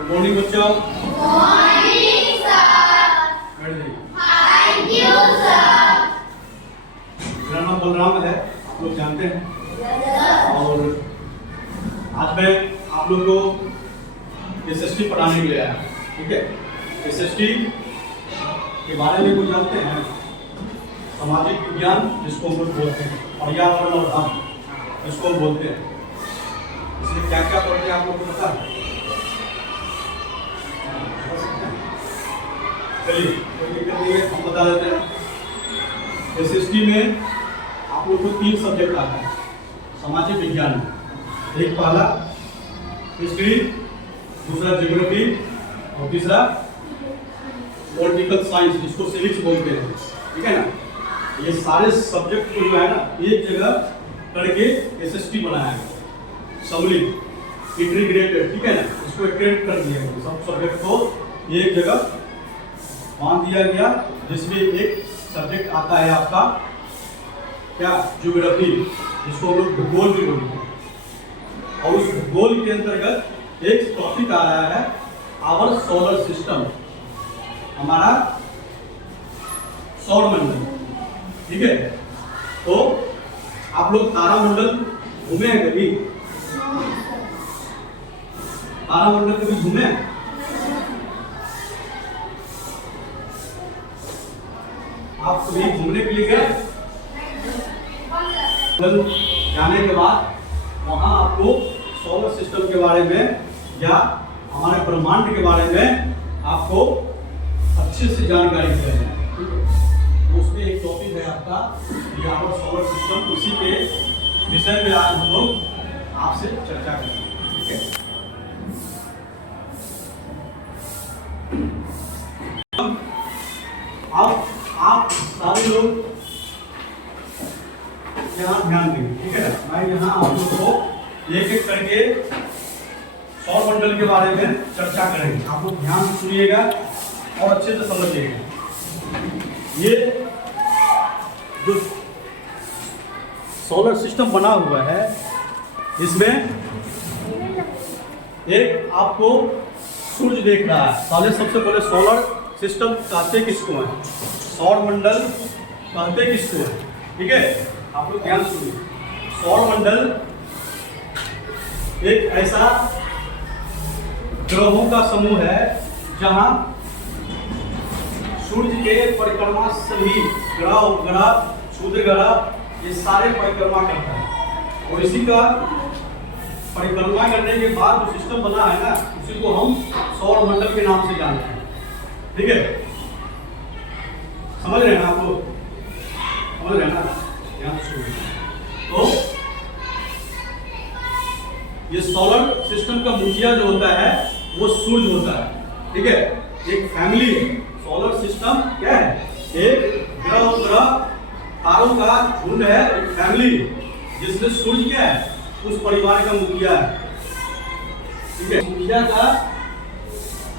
Good morning बच्चों। Morning sir. Thank you sir. मेरा नाम बलराम है, आप लोग जानते हैं। और आज मैं आप लोग को एसएसटी पढ़ाने के लिए आया, ठीक है। एसएसटी के बारे में कुछ जानते हैं? सामाजिक विज्ञान जिसको हम लोग बोलते हैं, पर्यावरण और हम जिसको हम बोलते हैं। इसमें क्या क्या पढ़ते हैं आप लोग को पता है? चलिए कोई दिक्कत नहीं है, हम बता देते हैं। एसएसटी में आप लोग को 3 सब्जेक्ट आता है सामाजिक विज्ञान में। एक पहला हिस्ट्री, दूसरा ज्योग्राफी और तीसरा पॉलिटिकल साइंस जिसको सिविक्स बोलते हैं, ठीक है ना। ये सारे सब्जेक्ट को जो है ना एक जगह करके एसएसटी बनाया है, सम्मिलित इंटीग्रेटेड, ठीक है ना। इसको इंटीग्रेट कर दिया गया, सब सब्जेक्ट को एक जगह बांध दिया गया, जिसमें एक सब्जेक्ट आता है आपका क्या, ज्योग्राफी, जिसको हम लोग भूगोल भी बोलते हैं। और उस भूगोल के अंतर्गत एक टॉपिक आ रहा है आवर सोलर सिस्टम, हमारा सौरमंडल, ठीक है। तो आप लोग तारामंडल घूमे हैं कभी? तारामंडल कभी घूमे? आप कभी घूमने के लिए गए? जाने के बाद वहां आपको सोलर सिस्टम के बारे में या हमारे ब्रह्मांड के बारे में आपको अच्छे से जानकारी दी जाए, ठीक है। तो उसमें एक टॉपिक है आपका ये आवर सोलर सिस्टम, उसी के विषय में आज हम लोग आपसे चर्चा करेंगे, ठीक है। अब आप सारे लोग यहाँ ध्यान देंगे, ठीक है। मैं यहाँ आप लोग को एक एक करके सौरमंडल के बारे में चर्चा करेंगे। आप लोग ध्यान से सुनिएगा और अच्छे से समझिएगा। ये जो सोलर सिस्टम बना हुआ है, इसमें एक आपको सूर्य देख रहा है। सबसे पहले सोलर सिस्टम कहते किसको है, सौरमंडल कहते किसको है, ठीक है। आप लोग ध्यान सुनिए। सौरमंडल एक ऐसा ग्रहों का समूह है जहां सूर्य के परिक्रमा सभी ग्रह उपग्रह क्षुद्र ग्रह ये सारे परिक्रमा करता है। और इसी का परिक्रमा करने के बाद जो सिस्टम बना है ना, उसी को हम सौरमंडल के नाम से जानते हैं, ठीक है। समझ रहे हैं ना आप लोग? समझ रहे हैं ना? तो ये सोलर सिस्टम का मुखिया जो होता है वो सूर्य होता है, ठीक है। एक फैमिली है, सोलर सिस्टम क्या है, एक ग्रह उपग्रह तारों का झुंड है, एक फैमिली जिसमें सूर्य क्या है, उस परिवार का मुखिया है, ठीक है। मुखिया का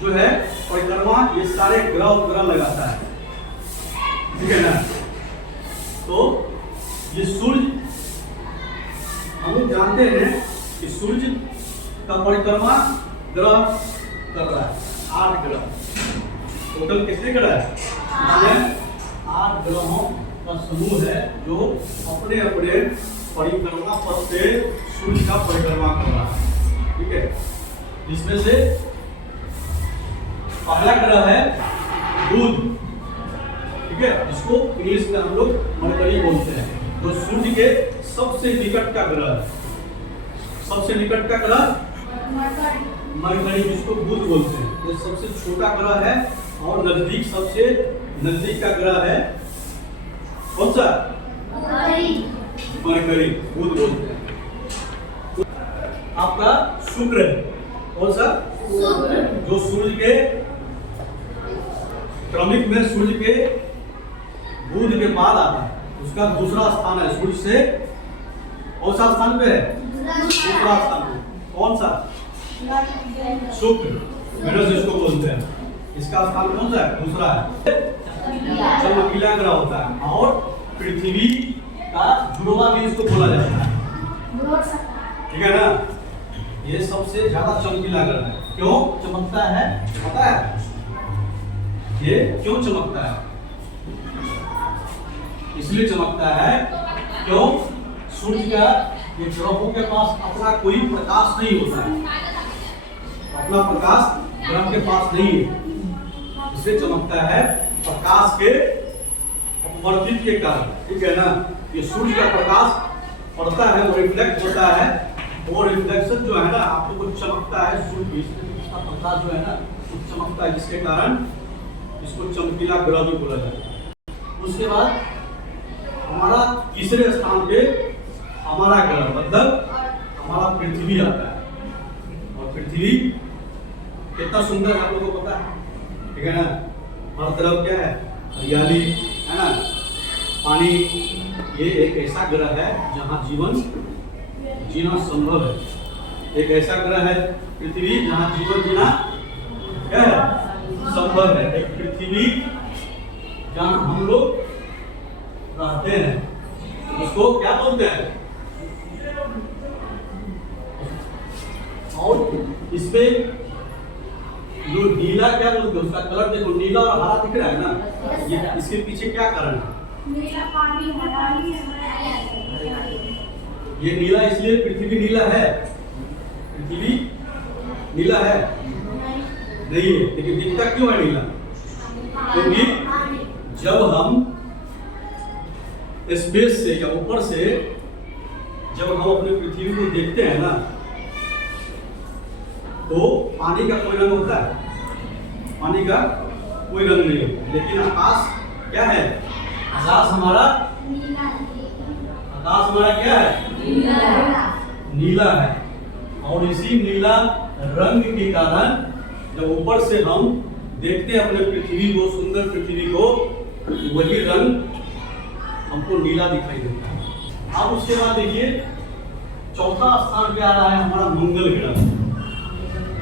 जो है परिक्रमा ये सारे ग्रह उपग्रह लगाता है, ठीक है ना। तो ये सूर्य हम लोग जानते हैं कि सूर्य का परिक्रमा ग्रह कर रहा है 8 ग्रह, टोटल कितने ग्रह है? 8 ग्रहों का समूह है जो अपने अपने परिक्रमा पथ से सूर्य का परिक्रमा कर रहा है, ठीक है। जिसमें से पहला ग्रह है बुध, ठीक है, जिसको इंग्लिश में हम लोग मरकरी बोलते हैं, जो सूर्य के सबसे निकट का ग्रह है। सबसे निकट का ग्रह मरकरी, जिसको बुध बोलते हैं। ये सबसे छोटा ग्रह है और नजदीक सबसे नजदीक का ग्रह है कौन सा? मरकरी, बुध बोलते हैं। आपका शुक्र है, कौन सा? शुक्र, जो सूर्य के क्रमिक में सूर्य के बुध के बाद आता है, उसका दूसरा स्थान है। सूर्य से कौन सा स्थान पे है? दूसरा स्थान पे। कौन सा? शुक्र, वेनस जिसको बोलते हैं। इसका स्थान कौन सा है? दूसरा है। चमकीला ग्रह होता है। और पृथ्वी का जुड़वा भी इसको बोला जाता है, ठीक है ना। ये सबसे ज्यादा चमकीला ग्रह है। क्यों चमकता है पता है? ये क्यों चमकता है? इसलिए चमकता है क्यों सूर्य का ये ग्रहों के पास अपना कोई प्रकाश नहीं होता है, अपना प्रकाश ग्रह के पास नहीं है, इसलिए चमकता है प्रकाश के अपवर्तित के कारण। ठीक है ना? ये सूर्य का प्रकाश पड़ता है, वो रिफ्लेक्ट होता है, वो रिफ्लेक्शन जो है ना आप लोग को चमकता है, सूर्य इसका प्रकाश जो है ना वो चमकता है, जिसके कारण इसको चमकीला ग्रह भी बोला जाता है। उसके बाद हमारा तीसरे स्थान पे हमारा ग्रह मतलब हमारा पृथ्वी आता है। और पृथ्वी कितना सुंदर है आप लोगों को पता है? ठीक है ना? हर तरफ क्या है? हरियाली है ना, पानी। ये एक ऐसा ग्रह है जहाँ जीवन जीना संभव है। एक ऐसा ग्रह है पृथ्वी जहाँ जीवन जीना क्या है? संभव है। एक पृथ्वी जहाँ हम लोग रहते हैं उसको क्या बोलते हैं? और इसमें जो नीला क्या बोलते हैं उसका कलर देखो, नीला और हरा दिख रहा है ना, ये इसके पीछे क्या कारण है? नीला पानी ये नीला इसलिए पृथ्वी नीला है, पृथ्वी नीला है नहीं है, लेकिन दिखता क्यों है नीला? क्योंकि जब हम स्पेस से या ऊपर से जब हम अपने पृथ्वी को देखते हैं ना तो पानी का कोई रंग होता है? पानी का कोई रंग नहीं होता, लेकिन आकाश क्या है? आकाश हमारा क्या है? नीला है। और इसी नीला रंग के कारण जब ऊपर से हम देखते हैं अपने पृथ्वी को, सुंदर पृथ्वी को, वही रंग हमको नीला दिखाई देता है। अब उसके बाद देखिए चौथा स्थान पे आ रहा है हमारा मंगल ग्रह।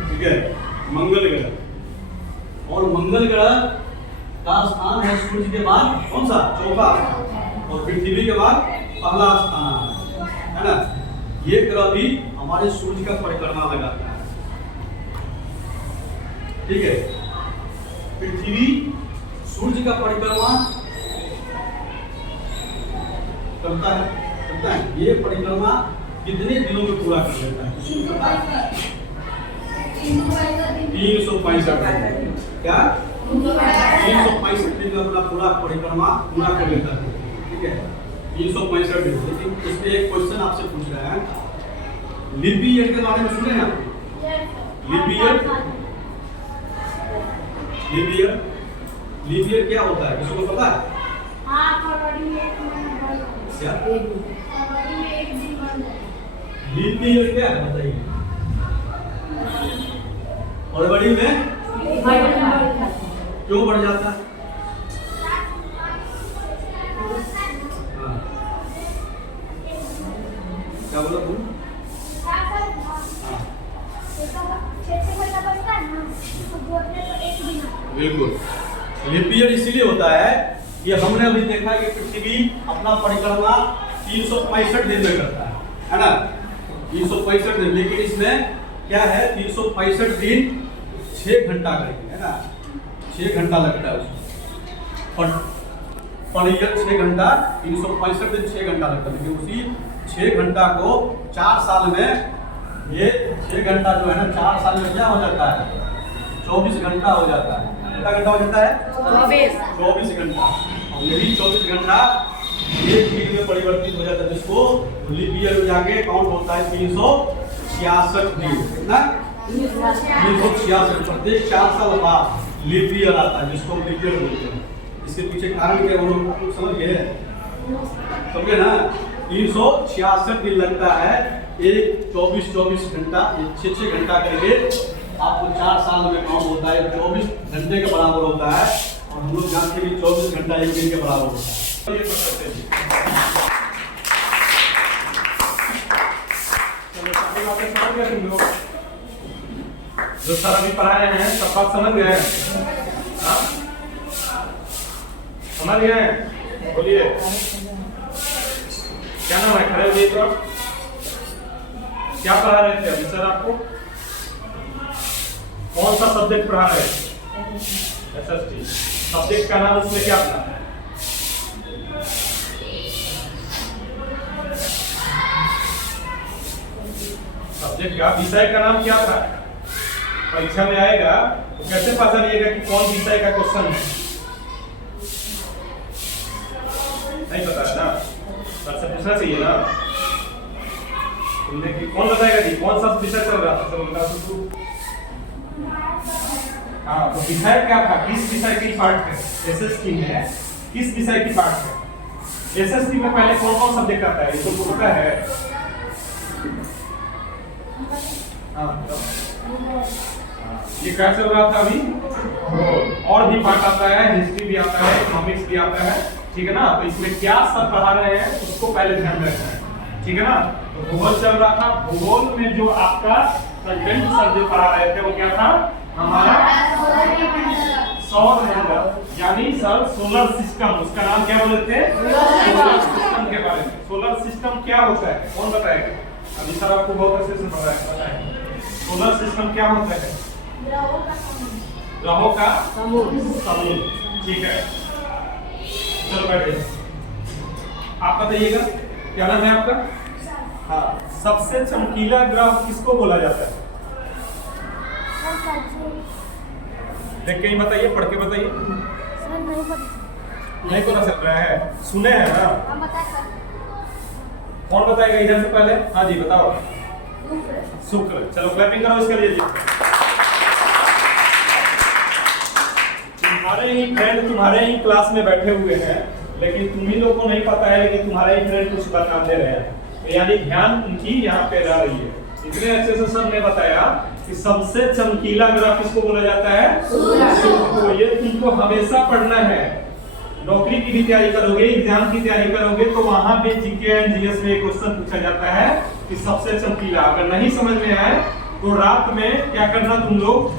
ठीक है? मंगल ग्रह। और मंगल ग्रह का स्थान है सूर्य के बाद कौन सा? चौथा। और पृथ्वी के बाद पहला स्थान है ना? ये ग्रह भी हमारे सूर्य का परिक्रमा लगाता है। ठीक है? पृथ्वी सूर्य का परिक्रमा करता है। ये परिक्रमा कितने दिनों में पूरा कर लेता है? 365 दिन। क्या? 365 दिन में अपना पूरा परिक्रमा पूरा कर लेता है। ठीक है? 365 दिन। लेकिन इसमें एक क्वेश्चन आपसे पूछ रहा है, लीप ईयर के बारे में सुने ना? लीप ईयर क्या होता है? किसी को पता है? क्या लीप ईयर क्या है बताइए? फरवरी में क्यों बढ़ जाता है? क्या बोला तुम? बिल्कुल। लीप ईयर इसीलिए होता है कि हमने अभी देखा कि पृथ्वी अपना परिक्रमा 365 दिन में करता है ना? 365 दिन। लेकिन इसमें क्या है? 365 दिन 6 घंटा करेंगे, है ना? 6 घंटा लगता है उसको। पर ईयर 6 घंटा, 365 दिन 6 घंटा लगता है। लेकिन उसी 6 घंटा को 4 साल में, ये 6 घंटा जो है ना 4 साल में क्या हो जाता है? 24 घंटा हो जाता है। कितना घंटा हो जाता है? 24 घंटा। और यही 24 घंटा एक दिन में परिवर्तित हो जाता है, जिसको लीप ईयर में जाके काउंट होता है 366 दिन ना? 366। प्रत्येक 4 साल बाद लीप ईयर आता है, जिसको लीप ईयर बोलते हैं। इसके पीछे कारण क्या वो लोग समझ गए? समझे ना? 366 दिन लगता है, एक 24 घंटा, 6 घंटा करके आपको 4 साल में काउंट होता है। 24 घंटे के बराबर होता है। और हम लोग जानते हैं कि 24 घंटा एक दिन के बराबर होता है। चलो सारी बातें समझ गए तुम लोग? जो सर अभी पढ़ा रहे हैं सब बात समझ गए? समझ गए? बोलिए क्या नाम है? खड़े होइए। तो क्या पढ़ा रहे थे अभी सर आपको? कौन सा सब्जेक्ट पढ़ा रहे हैं? SST। सब्जेक्ट का नाम उसमें क्या था? सब्जेक्ट का विषय का नाम क्या था? परीक्षा में आएगा तो कैसे पहचानिएगा कि कौन विषय का क्वेश्चन है? नहीं पता है ना, सर से पूछना चाहिए ना। तुमने कि कौन बताएगा जी कौन सा विषय चल रहा था? चलो बता दो तू। हाँ, तो विषय क्या था? किस विषय की पार्ट है? SST में किस विषय की पार्ट है? SST में पहले कौन कौन सब्जेक्ट आता है? इसको पता है? हाँ, ये क्या चल रहा था अभी? और भी पार्ट आता है, हिस्ट्री भी आता है, इकोनॉमिक्स भी आता है, ठीक है ना। तो इसमें क्या सब पढ़ा रहे हैं उसको पहले ध्यान रखना है, ठीक है ना। तो भूगोल चल रहा था। भूगोल में जो आपका कंटेंट सर जो पढ़ा रहे थे वो क्या था? हमारा सौर मंडल, यानी सर सोलर सिस्टम, उसका नाम क्या बोले थे? सोलर सिस्टम के बारे में। सोलर सिस्टम क्या होता है कौन बताएगा? अभी सर आपको बहुत अच्छे से पता है, बताएं सोलर सिस्टम क्या होता है? ग्रहों का समूह, ठीक है। चलो बैठिए, आप बताइएगा क्या नाम है आपका? हाँ, सबसे चमकीला ग्रह किसको बोला जाता है? देख के ही बताइए, पढ़ के बताइए। नहीं पता चल रहा है, सुने हैं ना? कौन बताएगा इधर से पहले? हाँ जी बताओ। शुक्र। चलो क्लैपिंग करो इसके लिए जी। तुम्हारे ही फ्रेंड तुम्हारे ही क्लास में बैठे हुए हैं, लेकिन तुम ही लोग को नहीं पता है कि तुम्हारे ही फ्रेंड कुछ बता दे रहे हैं, तो यानी ध्यान उनकी यहाँ पे रह रही है। इतने अच्छे से सर ने बताया कि सबसे चमकीला ग्रह किसको बोला जाता है? तो ये तुमको हमेशा पढ़ना है। नौकरी की भी तैयारी करोगे, एग्जाम की तैयारी करोगे, तो वहां पे जीके एंड जीएस में एक क्वेश्चन पूछा जाता है कि सबसे चमकीला। अगर नहीं समझ में आए तो रात में क्या करना, तुम लोग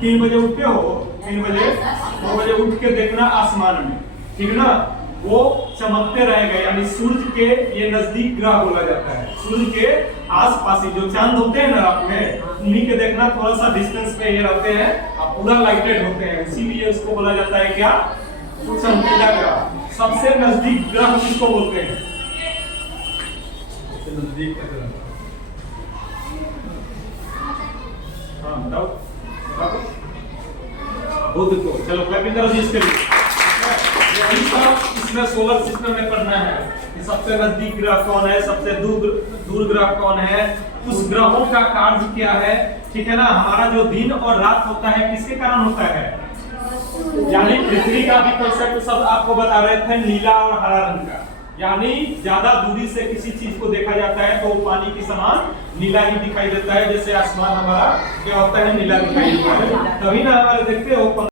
3 बजे उठते हो, 3 बजे 2 बजे उठ के देखना आसमान में, ठीक ना, वो चमकते रहेगा, यानी सूर्य के ये नजदीक ग्रह बोला जाता है। सूर्य के आसपास ही जो चांद होते हैं ना रात में, उन्हीं के देखना थोड़ा सा डिस्टेंस पे ये रहते हैं और पूरा लाइटेड होते हैं, इसीलिए इसको बोला जाता है क्या? चमकीला ग्रह। सबसे नजदीक ग्रह किसको बोलते हैं? सबसे नजदीक का ग्रह, हाँ बताओ, बताओ। बुध को। चलो क्लैपिंग करो जी इसके लिए। यही सब इसमें सोलर सिस्टम में पढ़ना है कि सबसे नजदीक ग्रह कौन है, सबसे दूर ग्रह कौन है, उस ग्रहों का कार्य क्या है, ठीक है ना। हमारा जो दिन और रात होता है किसके कारण होता है? यानी पृथ्वी का भी कॉन्सेप्ट सब आपको बता रहे थे, नीला और हरा रंग का, यानी ज्यादा दूरी से किसी चीज को देखा जाता है तो पानी के समान नीला ही दिखाई देता है। जैसे आसमान हमारा क्या होता है? नीला दिखाई देता है। तभी ना हमारे देखते हो